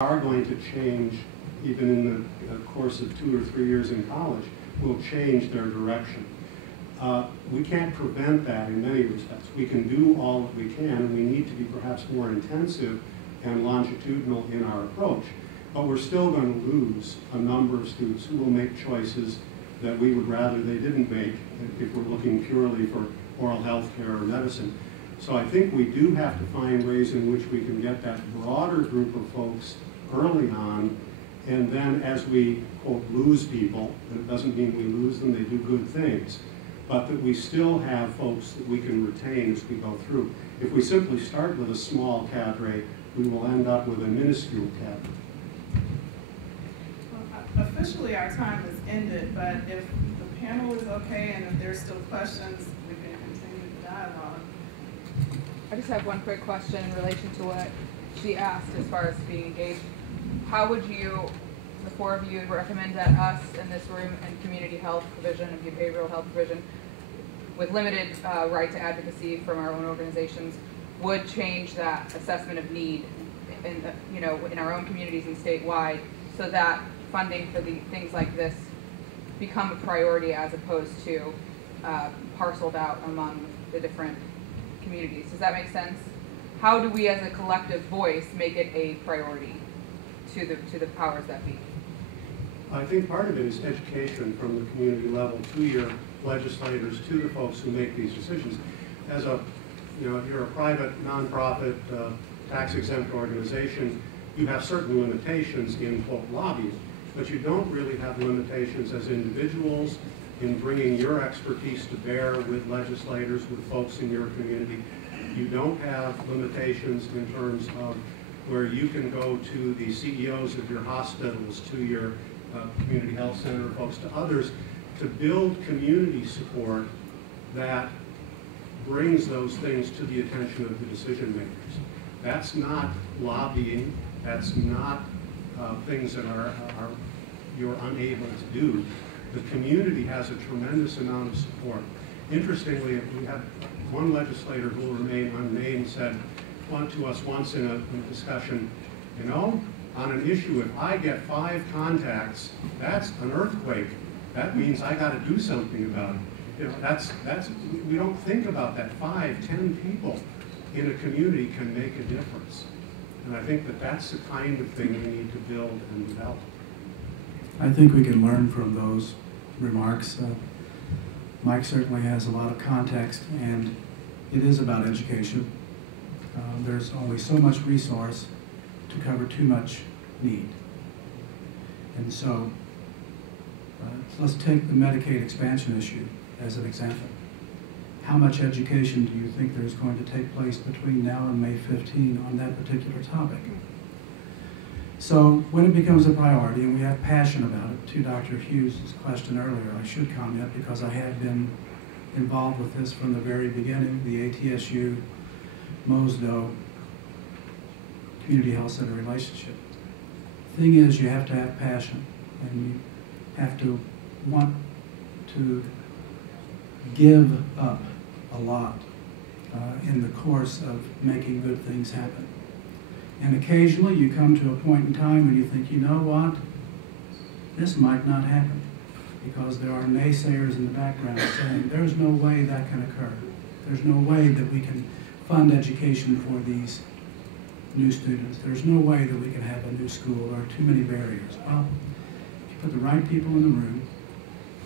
are going to change, even in the course of 2 or 3 years in college, will change their direction. We can't prevent that in many respects. We can do all that we can, and we need to be perhaps more intensive and longitudinal in our approach. But we're still going to lose a number of students who will make choices that we would rather they didn't make if we're looking purely for oral health care or medicine. So I think we do have to find ways in which we can get that broader group of folks early on, and then as we, quote, lose people, and it doesn't mean we lose them, they do good things, but that we still have folks that we can retain as we go through. If we simply start with a small cadre, we will end up with a minuscule cadre. Well, officially our time has ended, but if the panel is okay and if there's still questions, we can continue the dialogue. I just have one quick question in relation to what she asked as far as being engaged. How would you, the four of you, recommend that us in this room and community health provision and behavioral health provision, with limited right to advocacy from our own organizations, would change that assessment of need in, in our own communities and statewide, so that funding for the things like this become a priority as opposed to parceled out among the different communities? Does that make sense? How do we as a collective voice make it a priority to the powers that be? I think part of it is education from the community level to your legislators, to the folks who make these decisions. As a, if you're a private, nonprofit, tax-exempt organization, you have certain limitations in, quote, lobbying, but you don't really have limitations as individuals in bringing your expertise to bear with legislators, with folks in your community. You don't have limitations in terms of where you can go to the CEOs of your hospitals, to your community health center folks, to others, to build community support that brings those things to the attention of the decision makers. That's not lobbying. That's not things that you're unable to do. The community has a tremendous amount of support. Interestingly, we had one legislator who will remain unnamed said to us once in a discussion, on an issue, if I get 5 contacts, that's an earthquake. That means I got to do something about it. We don't think about that. 5, 10 people in a community can make a difference. And I think that that's the kind of thing we need to build and develop. I think we can learn from those remarks. Mike certainly has a lot of context, and it is about education. There's only so much resource to cover too much need. And so let's take the Medicaid expansion issue as an example. How much education do you think there's going to take place between now and May 15 on that particular topic? So when it becomes a priority, and we have passion about it, to Dr. Hughes' question earlier, I should comment because I have been involved with this from the very beginning, the ATSU, MOSDO, Community Health Center relationship. The thing is, you have to have passion, and you have to want to give up a lot in the course of making good things happen. And occasionally you come to a point in time when you think, you know what, this might not happen, because there are naysayers in the background saying there's no way that can occur. There's no way that we can fund education for these new students. There's no way that we can have a new school. There are too many barriers. Well, if you put the right people in the room,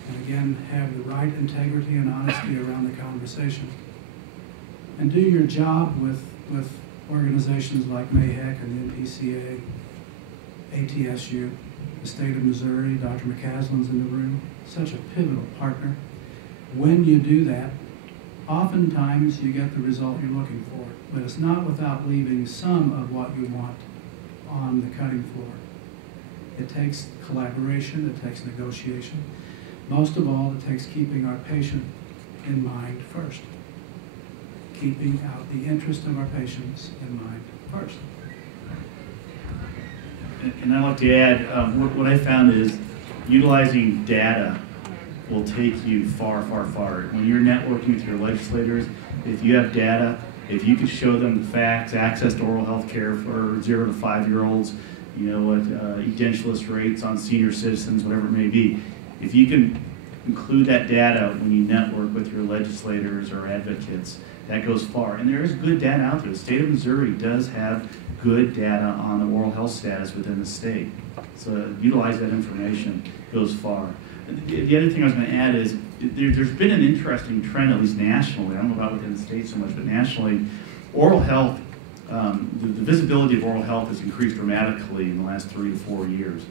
and again, have the right integrity and honesty around the conversation, and do your job with organizations like MAHEC and the NPCA, ATSU, the state of Missouri, Dr. McCaslin's in the room, such a pivotal partner. When you do that, oftentimes you get the result you're looking for, but it's not without leaving some of what you want on the cutting floor. It takes collaboration, it takes negotiation. Most of all, it takes keeping our patient in mind first. Keeping out the interest of our patients in mind first. And I'd like to add, what I found is utilizing data will take you far, far, far. When you're networking with your legislators, if you have data, if you can show them the facts, access to oral health care for 0 to 5-year-olds, you know, what edentulous rates on senior citizens, whatever it may be. If you can include that data when you network with your legislators or advocates, that goes far. And there is good data out there. The state of Missouri does have good data on the oral health status within the state. So utilize that information, goes far. The other thing I was going to add is there's been an interesting trend, at least nationally, I don't know about within the state so much, but nationally, oral health, the visibility of oral health has increased dramatically in the last 3 to 4 years.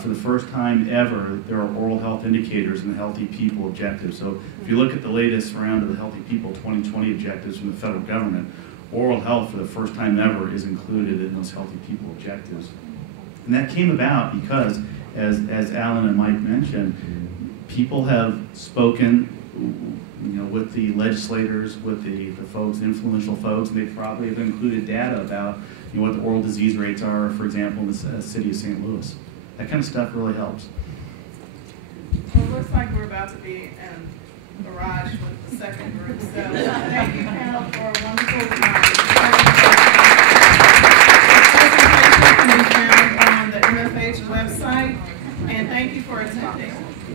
For the first time ever, there are oral health indicators in the Healthy People Objectives. So if you look at the latest round of the Healthy People 2020 objectives from the federal government, oral health for the first time ever is included in those Healthy People Objectives. And that came about because, as Alan and Mike mentioned, people have spoken, you know, with the legislators, with the folks, influential folks, and they probably have included data about, you know, what the oral disease rates are, for example, in the city of St. Louis. That kind of stuff really helps. Well, it looks like we're about to be in a barrage with the second group. So thank you, panel, for a wonderful presentation can be found on the MFH website, and thank you for attending.